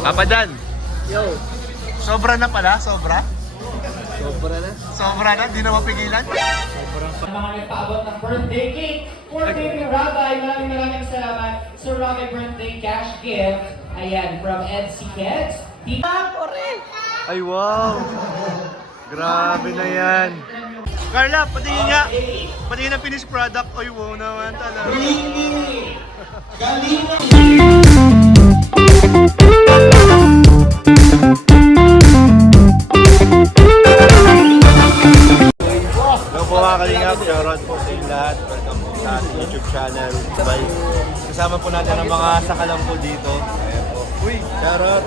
Papa Dan, Yo. sobra na pala, sobra? Sobra na. Sobra na, di na mapigilan? Mga nagpaabot ng birthday cake for Baby Rabbi. Maraming salamat sa Rabbi birthday cash gift. Ayan, from Edsy Kids. Ay, wow! Grabe na yan. Carla, patingin nga. Patingin ang finished product. Ay, wow naman talaga. Hello po mga kalingap. Shoutout po sa lahat. Welcome po sa ating YouTube channel. Bye. Kasama po natin ang mga sakalang po dito. Ayan po. Uy, shoutout.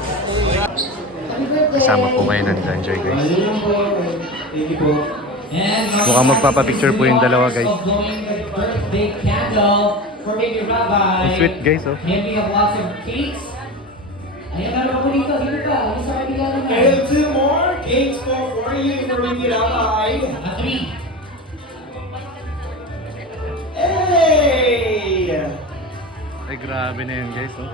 Kasama po kayo ng Danjoy, guys. Mukhang magpapapicture po yung dalawa, guys. Birthday candle for Baby Rabbi. Sweet, guys, oh. And we have lots of cakes. Ayan, meron ako dito. Dito ka. Ano sa kaibigan naman? And 2 more cakes for you for Baby Rabbi. 3. Hey! Ay, grabe na yan, guys, oh.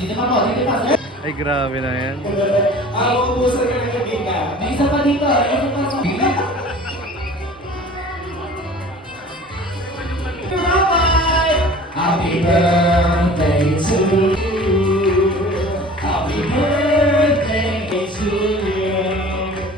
Dito pa po. Dito pa. Ay, grabe na yan. Ubusan ka ng kaibigan. May isa pa dito. Isa pa sa Rabbi! Happy birthday to you. Happy birthday to you.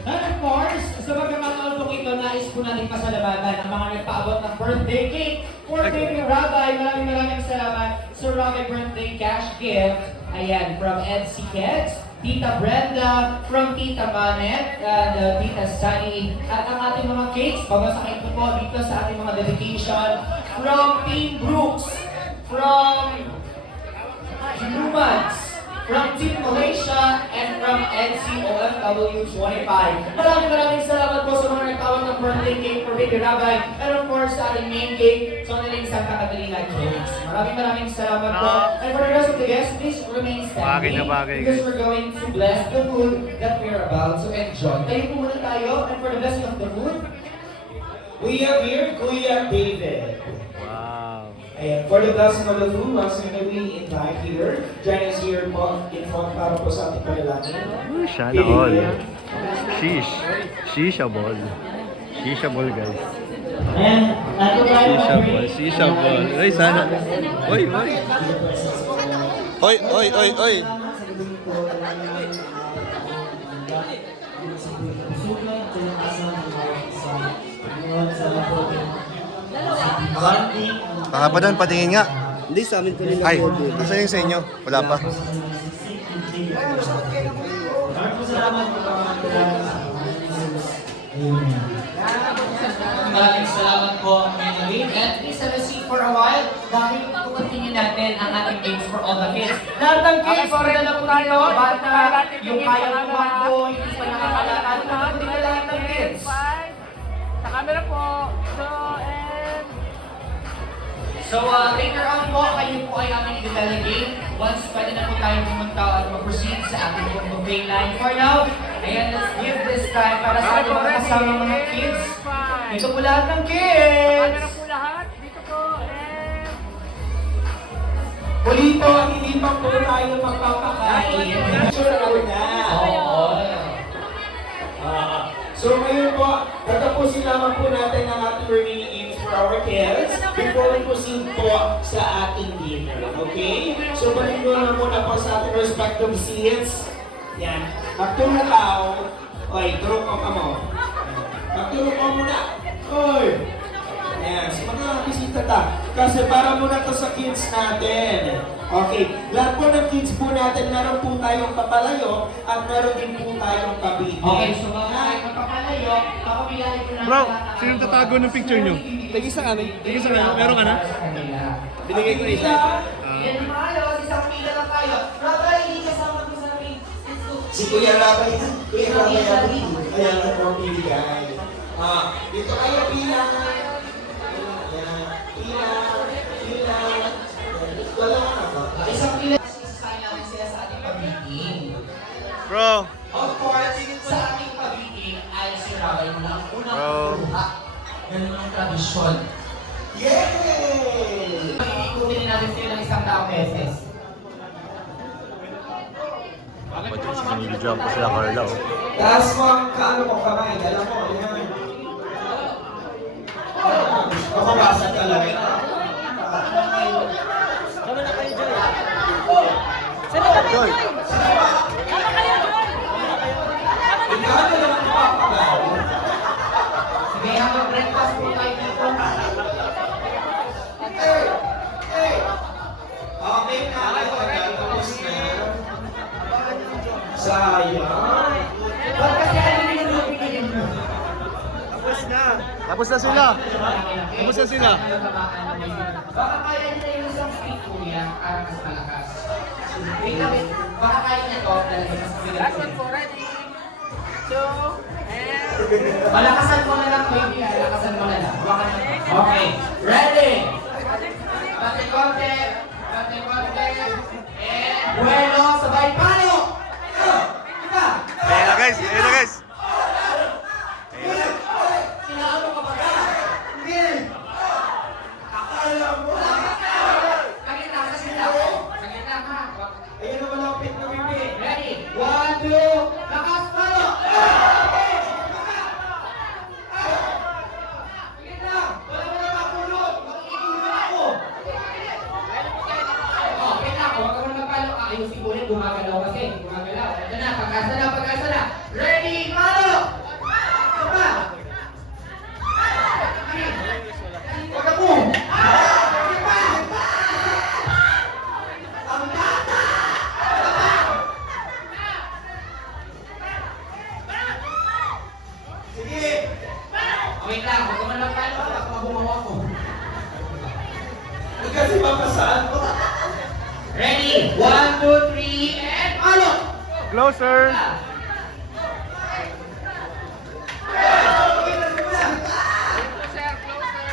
And of course, sa pagkakataon po ito, nais po natin pasalamatan ang mga nagpaabot ng birthday cake for Baby Rabbi. Maraming salamat sa Rabbi birthday cash gift. Ayan, from Edsy Kids, Tita Brenda, from Tita Manet, and Tita Sunny. At ang ating mga cakes, babasakin ko po dito sa ating mga dedication from Team Brooks, from Humans, from Team Malaysia, and from NCOFW 25. Maraming salamat po sa mga nagtawag ng birthday cake for Baby Rabbi, and of course sa ating main cake, so naling Santa Catalina Cakes. Maraming salamat po. And for the rest of the guests, please remain standing because we're going to bless the food that we're about to enjoy. Tayo po muna tayo, and for the blessing of the food, We have here Kuya David. Wow. And for the blessing of the food, once again we invite here. Join us here po in front para po sa ating panalangin. Sana all. Sheesh. Shisha ball. Shisha ball, guys. and Shisha ball. Shisha ball. Ay, sana. Oy, oy. Oy, oy, oy, oy. Baka pa doon, patingin nga. Hindi, sa amin ko nila. Ay, nasa yung sa inyo? Wala pa. Maraming salamat po, Manny. And please have a seat for a while dahil tukutingin natin ang ating games for all the kids. Lahat ng kids, para na po tayo. Bata, yung kaya tumakbo, hindi pa nakakalakad. Tukutin na lahat ng kids. Sa camera po. So, Later on po, kayo po ay aming i-delegate. Once pwede na po tayong pumunta at mag-proceed sa ating buffet line. For now, ayan, let's give this time para sa ating mga kasama mga kids. Ito po lahat ng kids! Camera po lahat. Dito po. And... Polito, hindi pa po tayo magpapakain. Sure na. Oo. So ngayon po, tatapusin lamang po natin ang ating remaining games for our kids before we proceed po sa ating dinner. Okay? So paningo na muna po sa ating respective seats. Yan. Magturukaw. Oy, turukaw ka mo. Magturukaw muna. Oy! Ayan, so magkakabisita ta. Kasi para muna to sa kids natin. Okay, lahat po ng kids po natin, meron po tayong papalayo at meron din po tayong kabitin. Okay, so mga magpapalayo, ako bilali ko na Bro, sinong tatago ng picture nyo? Lagi sa amin. Sige sa kayo, meron ka na? Binigay ko isa. Yan yung maayos, isang pila lang tayo. Rabay, hindi kasama ko sa amin. Si Kuya Rabay, Kuya Rabay ako. Ayan, ang bibigay. Dito kayo, pila. Ayan, pila. Wala ka ba? Isang pila. Sasasay namin sila sa ating pag-meeting. Bro, Of course, sa ating pag-meeting ay si Rabay muna ang unang Bro. kuha. Ganun ang tradisyon. Yay! Ikutin natin sila ng isang taong beses. Nag-jump po sila Carla. Oh. Taas mo ang kaano mo kamay, dala mo, yan. Makabasa talaga. Joy! Ikaano naman makapagay? Sige, habang breakfast po tayo dito. Okay na, tapos na. Sayang. Ba't kasi ano yung pinigil mo? Tapos na sila! Tapos na sila! Baka kaya nila yung isang stick kuya para mas malakas. Wait lang, wait. Baka kaya niya to talaga mas bigat. Last one po, ready? 2, and... Malakasan mo na lang, baby. Malakasan mo na lang. Baka na. Okay. Ready? Pati konti. Pati konti. And bueno, sabay palo! Ika! Ayan na guys! Ayan na guys! Kinaano ka ba ka? Hindi! Akala mo! Sagita, sagita. Sagita ka. Ayun na malapit na bibi. Ready? 1, 2, lakas palo! Sige lang! Wala mo na makulot! Makikigulo ako! Oh, wait lang. Huwag ka muna magpalo. Ayusin ko ulit. Gumagalaw kasi. Gumagalaw. Ito na. Pag-asa na. Pag-asa na. Ready? Palo! Ito pa! Huwag ka boom! Sige pa! Ang bata! Sige. Wait lang, huwag ka man magpalo. Baka mabumawa ko. Huwag kasi mapasaan ko. Ready? 1, 2, 3, and palo! Closer!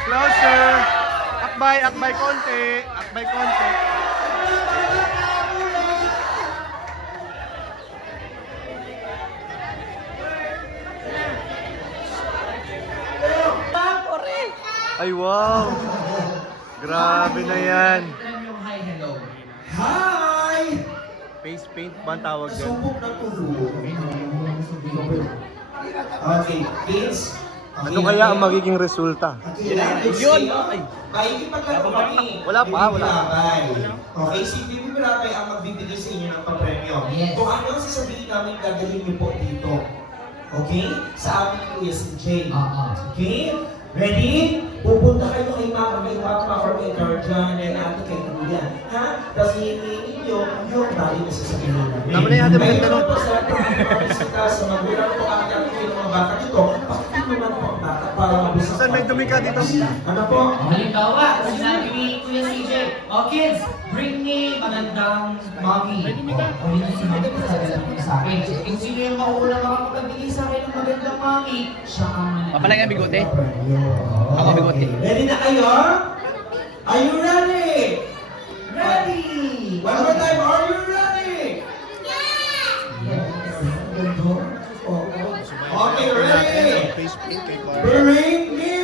Closer! Akbay! Akbay konti! Akbay konti! Ay wow! Grabe na yan! Alam yung hi, hello. Hi! Face paint ba ang tawag dyan? Subok na tulo. Okay, kids. Ano kaya ang magiging resulta? Yun! Paikipagkano kami. Wala pa, wala. Okay, si Bibi Birabay ang magbibigay sa inyo ng pagpremyo. Yes. Kung ano ang sasabihin namin, gagawin niyo po dito. Okay? Sa amin Kuya si Jay. Okay? Ready? Pupunta kayo kay Mama, kay Papa, or kay Guardian, and ate kay Kuya. Ha? Tapos hihingin niyo yung bali na sasabihin namin. Tama na yan, ate, maganda, no? Ngayon po sa ating mga bisita sa magulang po ang ating ng mga bata dito, pakitin naman po ang bata para mabisa. Saan may dumi ka dito? Ano po? Halimbawa, sinabi ni Kuya CJ, oh kids, bring me magandang mommy. O dito si mommy ko sabi sa akin. Kung sino yung mauna makakapagbigay sa akin ng magandang mommy, siya ang mananalo. Papalagay ang bigote? Ako bigote. Ready na kayo? Are you ready? Ready! One more time, are you ready? Okay, ready? Face paint kay Carla. Bring me!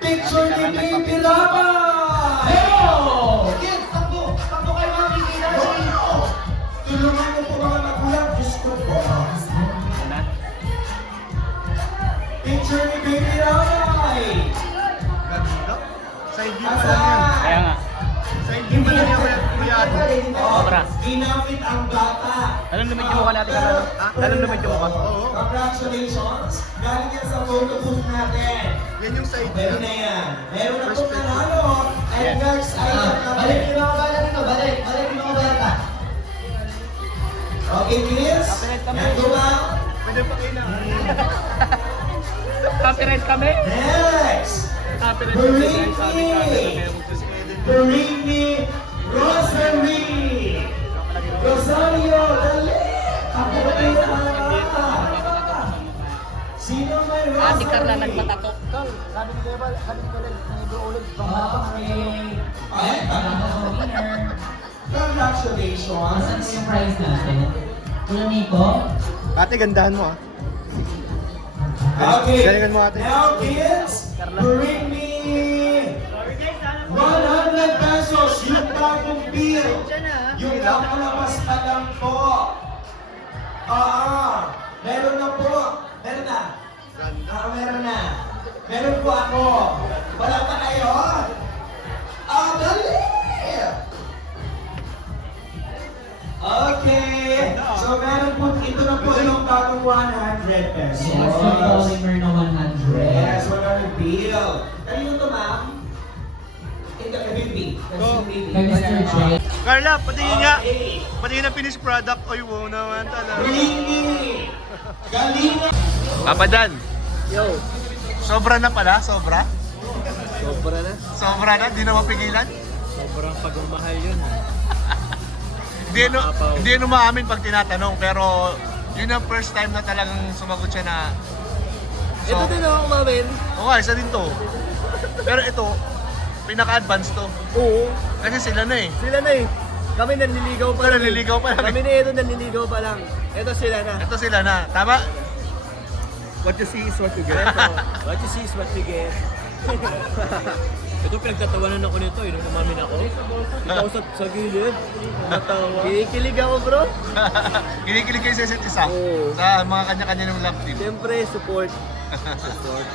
Picture ni Baby Labay! Hello! Kids, takbo! Takbo kayo mga bigay Tulungan mo po mga magulang, Diyos ko po. Picture ni Baby Labay! Ganda. Side view pa lang yan. Kaya nga. Side view pa lang yan, kuya. Sobra. Ginamit ang bata. Alam naman yung mukha natin Carla? Alam naman yung mukha? Oo. Congratulations! Galing yan sa photo booth natin. Yan yung side Pwede view. na yan. Meron na pong nanalo. And guys, ay Balik yung mga bata dito, balik! Balik yung mga bata! Okay, kids? Nandito ba? Pwede pa kayo na. Copyright kami. Next! Copyright Bring kami. me! Bring me Rosemary! Rosario, dali! Ako ba kayo Sino may Rosemary? Ate Carla nagpatato. Okay! Ay, Winner! congratulations! Asan yung prize natin? Kuya Nico? Ate, gandahan mo ah. Okay, Galingan mo ate. now kids, bring me 100 pesos yung bagong bill. Yung nakalabas pa lang po. Oo. Meron na po. Meron na. Meron na. Meron po ako. Wala pa kayo? Dali! Okay. So meron po, ito na po yung bagong 100 pesos. Yes, yung polymer na 100. Yes, 100 bill. Kanino to, ma'am? Ito, baby. Kay Mr. J. Carla, patingin nga. Okay. Patingin ang finished product. Oy, wow naman talaga. Ringy! Galina! Papa Dan, Yo. sobra na pala? Sobra? Sobra na. Sobra na? Di na mapigilan? Sobrang pagmamahal yun. Hindi yan umaamin pag tinatanong, pero yun ang first time na talagang sumagot siya na Ito din ako umamin. oo nga, isa din to. Pero ito, pinaka-advance to. Oo. Kasi sila na eh. Sila na eh. Kami nanliligaw pa lang. Nanliligaw pa lang. Kami ni Edo nanliligaw pa lang. Ito sila na. Ito sila na. Tama? What you see is what you get. Ito. What you see is what you get. Ito pinagtatawanan ako nito, nung umamin ako. Ikaw sa gilid. Natawa. Kinikilig ako bro. Kinikilig kayo sa isa't isa. Oo. Sa mga kanya-kanya ng love team. Siyempre, support. Support.